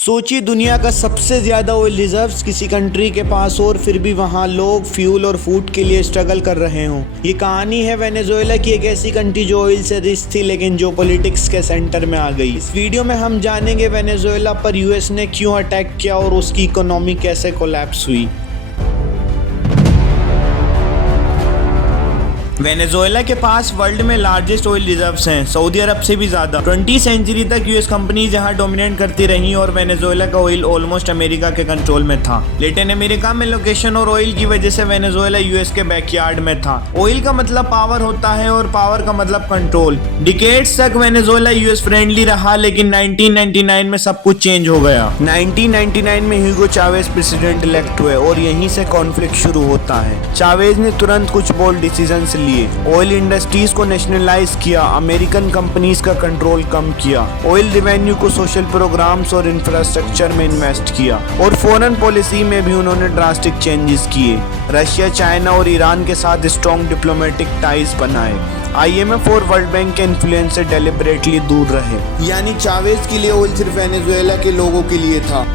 सोचिए दुनिया का सबसे ज़्यादा ऑयल रिजर्व्स किसी कंट्री के पास और फिर भी वहाँ लोग फ्यूल और फूड के लिए स्ट्रगल कर रहे हों। ये कहानी है वेनेजुएला की, एक ऐसी कंट्री जो ऑयल से रिच थी लेकिन जो पॉलिटिक्स के सेंटर में आ गई। इस वीडियो में हम जानेंगे वेनेजुएला पर यूएस ने क्यों अटैक किया और उसकी इकोनॉमी कैसे कोलैप्स हुई। वेनेजुएला के पास वर्ल्ड में लार्जेस्ट ऑयल रिजर्व्स हैं, सऊदी अरब से भी ज्यादा। 20वीं सेंचुरी तक यूएस कंपनी जहां डोमिनेट करती रही और वेनेजुएला का ऑयल ऑलमोस्ट अमेरिका के कंट्रोल में था। लेटिन अमेरिका में लोकेशन और ऑयल की वजह से वेनेजुएला यूएस के बैकयार्ड में था। ऑयल का मतलब पावर होता है और पावर का मतलब कंट्रोल। डिकेड्स तक वेनेजुएला यूएस फ्रेंडली रहा, लेकिन 1999 में सब कुछ चेंज हो गया। 1999 में ह्यूगो चावेज प्रेसिडेंट इलेक्ट हुए और यहीं से कॉन्फ्लिक्ट शुरू होता है। चावेज ने तुरंत कुछ बोल्ड डिसीजंस लिए। ऑयल इंडस्ट्रीज को नेशनलाइज किया, अमेरिकन कंपनीज का कंट्रोल कम किया, ऑयल रिवेन्यू को सोशल प्रोग्राम्स और इंफ्रास्ट्रक्चर में इन्वेस्ट किया और फॉरेन पॉलिसी में भी उन्होंने ड्रास्टिक चेंजेस किए। रशिया, चाइना और ईरान के साथ स्ट्रॉन्ग डिप्लोमेटिक टाइज बनाए। IMF और वर्ल्ड बैंक के इन्फ्लुएंस से डेलिबरेटली दूर रहे। यानी चावेज के लिए ऑयल सिर्फ वेनेजुएला के लोगों के लिए था,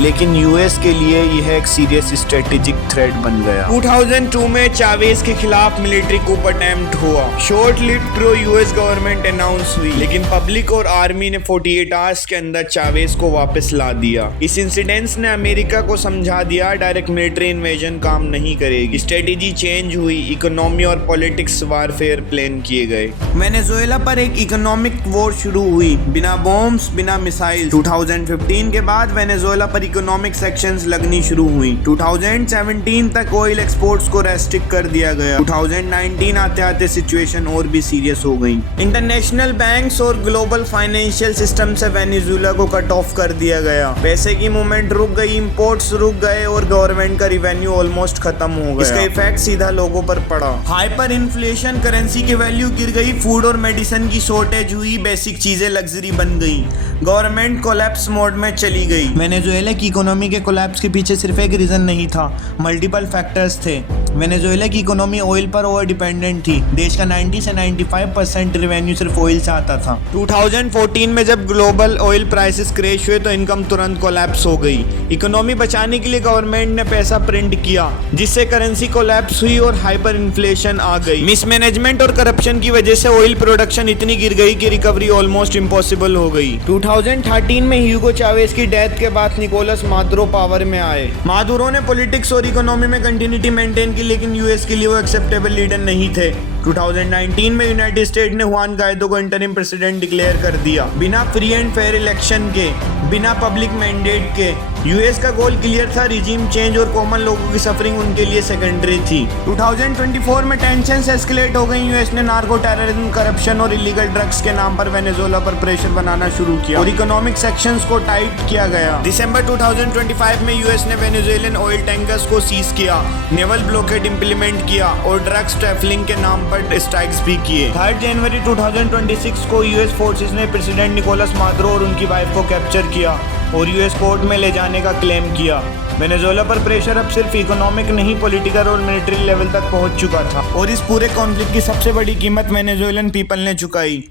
लेकिन यूएस के लिए यह एक सीरियस स्ट्रेटेजिक थ्रेट बन गया। 2002 में चावेज के खिलाफ मिलिट्री कूप अटेम्प्ट हुआ। Short lived pro US government announce हुई, लेकिन पब्लिक और आर्मी ने 48 आवर्स के अंदर चावेज को वापस ला दिया। इस इंसिडेंस ने अमेरिका को समझा दिया डायरेक्ट मिलिट्री इन्वेजन काम नहीं करेगी। स्ट्रेटेजी चेंज हुई, इकोनॉमी और पॉलिटिक्स वारफेयर प्लान किए गए। वेनेजुएला पर एक इकोनॉमिक वॉर शुरू हुई, बिना बॉम्ब्स, बिना मिसाइल। 2015 के बाद वेनेजुएला पर इकोनॉमिक सेक्शंस लगनी शुरू हुई। 2017 तक ऑयल एक्सपोर्ट्स को रेस्ट्रिक्ट कर दिया गया। 2019 आते आते सिचुएशन और भी सीरियस हो गई। इंटरनेशनल बैंक्स और ग्लोबल फाइनेंशियल सिस्टम से वेनेजुएला को कट ऑफ कर दिया गया। पैसे की मूवमेंट रुक गई, इंपोर्ट्स रुक गए और गवर्नमेंट का रिवेन्यू ऑलमोस्ट खत्म हो गया। इसका इफेक्ट सीधा लोगों पर पड़ा। हाइपर इन्फ्लेशन, करेंसी की वैल्यू गिर गई, फूड और मेडिसिन की शॉर्टेज हुई, बेसिक चीजें लग्जरी बन गई, गवर्नमेंट कोलैप्स मोड में चली गई। वेनेजुएला की इकोनॉमी के कोलैप्स के पीछे सिर्फ एक रीजन नहीं था, मल्टीपल फैक्टर्स थे। वेनेजुएला की इकोनॉमी ऑयल पर ओवर डिपेंडेंट थी। देश का 90 से 95% रेवेन्यू सिर्फ ऑयल से आता था। 2014 में जब ग्लोबल ऑयल प्राइसेस क्रैश हुए तो इनकम तुरंत कोलैप्स हो गई। इकोनॉमी बचाने के लिए गवर्नमेंट ने पैसा प्रिंट किया, जिससे करेंसी कोलैप्स हुई और हाइपर इन्फ्लेशन आ गई। मिसमैनेजमेंट और करप्शन की वजह से ऑयल प्रोडक्शन इतनी गिर गई कि रिकवरी ऑलमोस्ट इम्पॉसिबल हो गई। 2013 में ह्यूगो चावेज की डेथ के बाद निकोलस मादुरो पावर में आए। मादुरो ने पॉलिटिक्स और इकोनॉमी में कंटिन्यूटी मेंटेन की, लेकिन यूएस के लिए वो एक्सेप्टेबल लीडर नहीं थे। 2019 में यूनाइटेड स्टेट ने हुआन गाइडो को इंटरिम प्रेसिडेंट डिक्लेयर कर दिया, बिना फ्री एंड फेयर इलेक्शन के, बिना पब्लिक मैंडेट के। यूएस का गोल क्लियर था, रिजीम चेंज और कॉमन लोगों की सफरिंग उनके लिए सेकेंडरी थी। 2024 में टेंशन एस्केलेट हो गई। यूएस ने नार्को टेररिज्म, करप्शन और इलीगल ड्रग्स के नाम पर वेनेजुएला पर प्रेशर बनाना शुरू किया और इकोनॉमिक सेक्शंस को टाइट किया गया। दिसंबर 2025 में यूएस ने वेनेजुएलन ऑयल टैंकर्स को सीज किया, नेवल ब्लॉकेड इंप्लीमेंट किया और ड्रग्स ट्रैफिकिंग के नाम पर स्ट्राइक्स भी किए। 3 जनवरी 2026 को यूएस फोर्सेस ने प्रेसिडेंट निकोलस मादुरो और उनकी वाइफ को कैप्चर किया और यूएस कोर्ट में ले जाने का क्लेम किया। वेनेजुएला पर प्रेशर अब सिर्फ इकोनॉमिक नहीं, पॉलिटिकल और मिलिट्री लेवल तक पहुंच चुका था और इस पूरे कॉन्फ्लिक्ट की सबसे बड़ी कीमत वेनेजुएलन पीपल ने चुकाई।